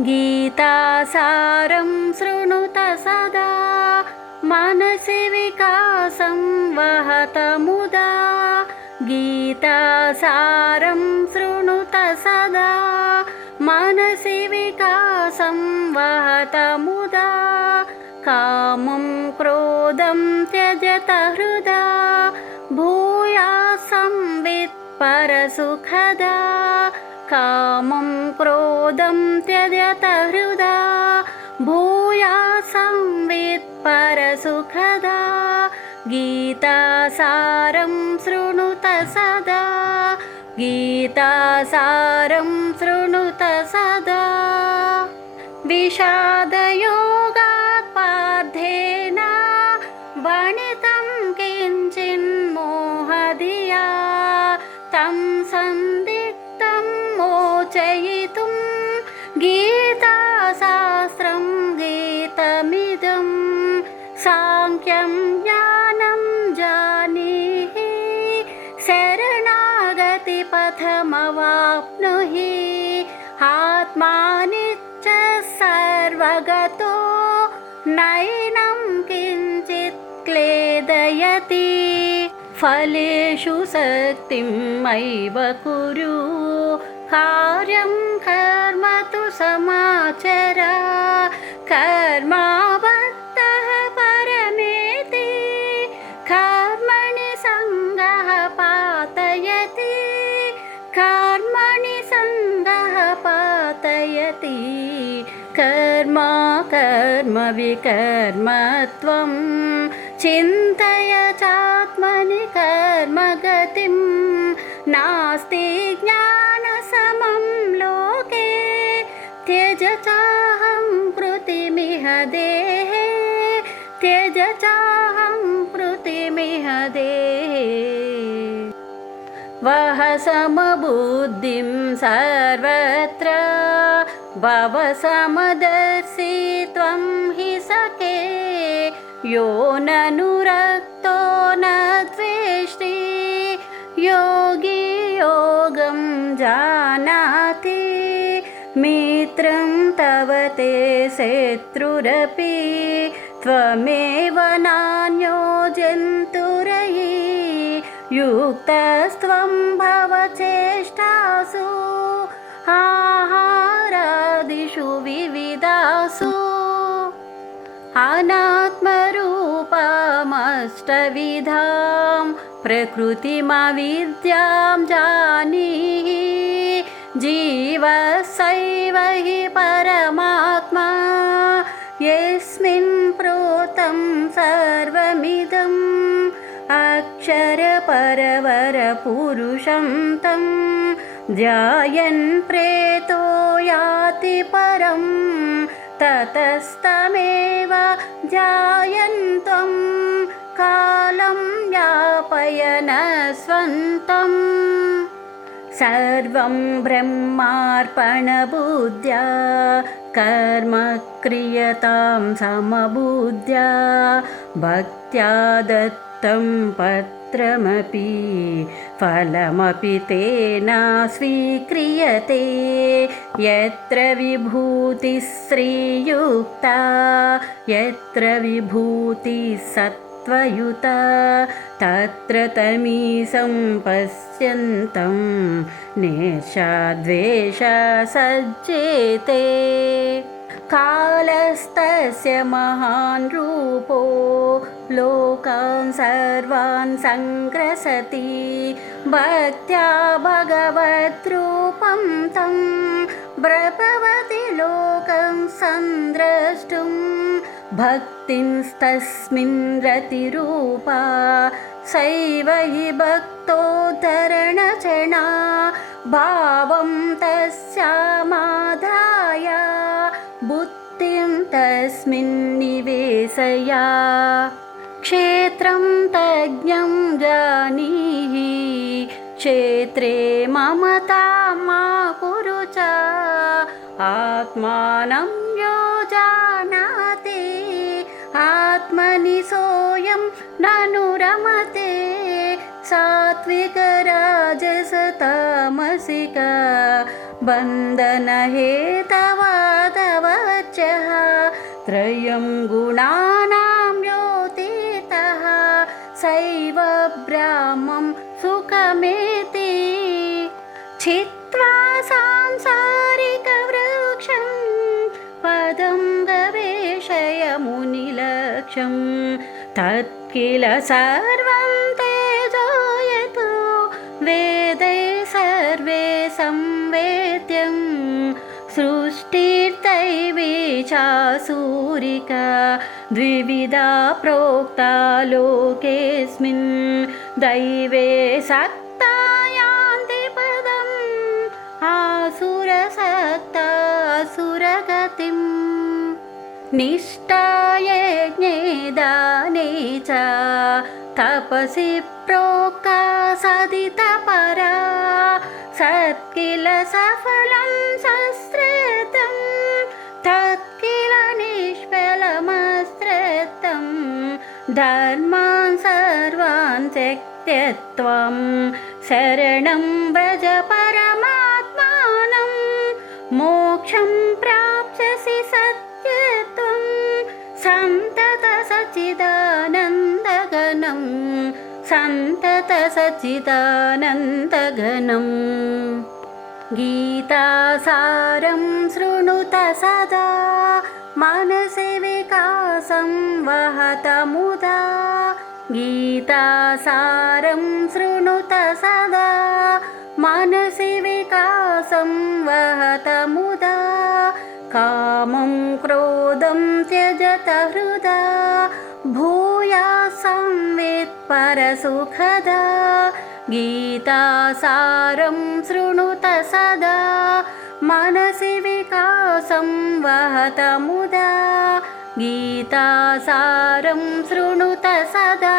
गीतासारं शृणुत सदा मनसि विकासं वहत मुदा। गीतासारं शृणुत सदा मनसि विकासं वहत मुदा। कामं क्रोधं त्यजत हृदा भूया संवित् परसुखदा कामं क्रोधं त्यजत हृदा भूया संवित् परसुखदा गीतासारं शृणुत सदा गीतासारं शृणुत सदा। विषादयोगात् सर्वगतो नैनं किञ्चित् क्लेदयति। फलेषु शक्तिमैव कुरु। कार्यं कर्म तु समाचर। कर्माबद्धः कर्म कर्म विकर्मत्वं चिन्तय चात्मनि कर्मगतिं। नास्ति ज्ञानसमं लोके। त्यज चाहं कृतिमिह देहे। त्यज चाहं कृतिमिह देहे। वह समबुद्धिं सर्वत्र भव समदर्शि त्वं हि सखे। यो ननुरक्तो न द्वेष्टि योगी योगं जानाति। मित्रं तव ते शत्रुरपि। त्वमेव नान्यो जन्तुरयि। युक्तस्त्वं अनात्मरूपमष्टविधां प्रकृतिमविद्यां जानीहि जीवसैव हि परमात्मा यस्मिन् प्रोतं सर्वमिदम् अक्षरपरवरपुरुषं तं ध्यायन् प्रेतो याति परं ततस्तमेव ध्यायन् त्वं कालं यापयन स्वन्तम् सर्वं ब्रह्मार्पणबुद्ध्या कर्म क्रियतां समबुद्ध्या भक्त्या दत्तं पत्रमपि फलमपि तेन स्वीक्रियते यत्र विभूतिः श्रीयुक्ता यत्र विभूतिः सत् त्वयुता तत्र तमीसं पश्यन्तं नेषाद्वेष सज्जेते कालस्तस्य महान् रूपो लोकान् सर्वान् सङ्ग्रसति। भक्त्या भगवद्रूपं तं प्रभवति लोकं सन्द्रष्टुम् भक्तिंस्तस्मिन् रतिरूपा सैव हि भक्तोद्धरणचणा भावं तस्यामाधाय तस्मिन् निवेशया क्षेत्रं तज्ञं जानीहि। क्षेत्रे ममता मा कुरु च। आत्मानं यो जानाति। आत्मनि सोऽयं ननु रमते सात्विकराजसतामसिक बन्धनहेतवा त्रयं गुणानां योतितः सैव ब्राह्मं सुखमेति। छित्त्वा सांसारिकवृक्षं पदं गवेषय मुनिलक्ष्यं तत्किल सर्वं तेजो यतो चासूरिका द्विविधा प्रोक्ता लोकेऽस्मिन् दैवे सक्ता यान्ति पदम् आसुरसक्ता सुरगतिम् निष्ठायज्ञे दाने च तपसि प्रोक्ता सदितपरा सत्किल सफलं सस्रतं धर्मान् सर्वान् त्यक्त्य त्वं शरणं व्रज परमात्मानं मोक्षं प्राप्स्यसि सत्यत्वं सन्तत सच्चिदानन्दगनं सन्तत सच्चिदानन्दगनम् गीतासारं शृणुत सदा मनसि विकासं वहत मुदा गीतासारं शृणुत सदा। मनसि विकासं वहत मुदा कामं क्रोधं त्यजत हृदा। भूया संवित् परसुखदा गीतासारं शृणुत सदा। मनसि विकासं वहत मुदा गीतासारं शृणुत सदा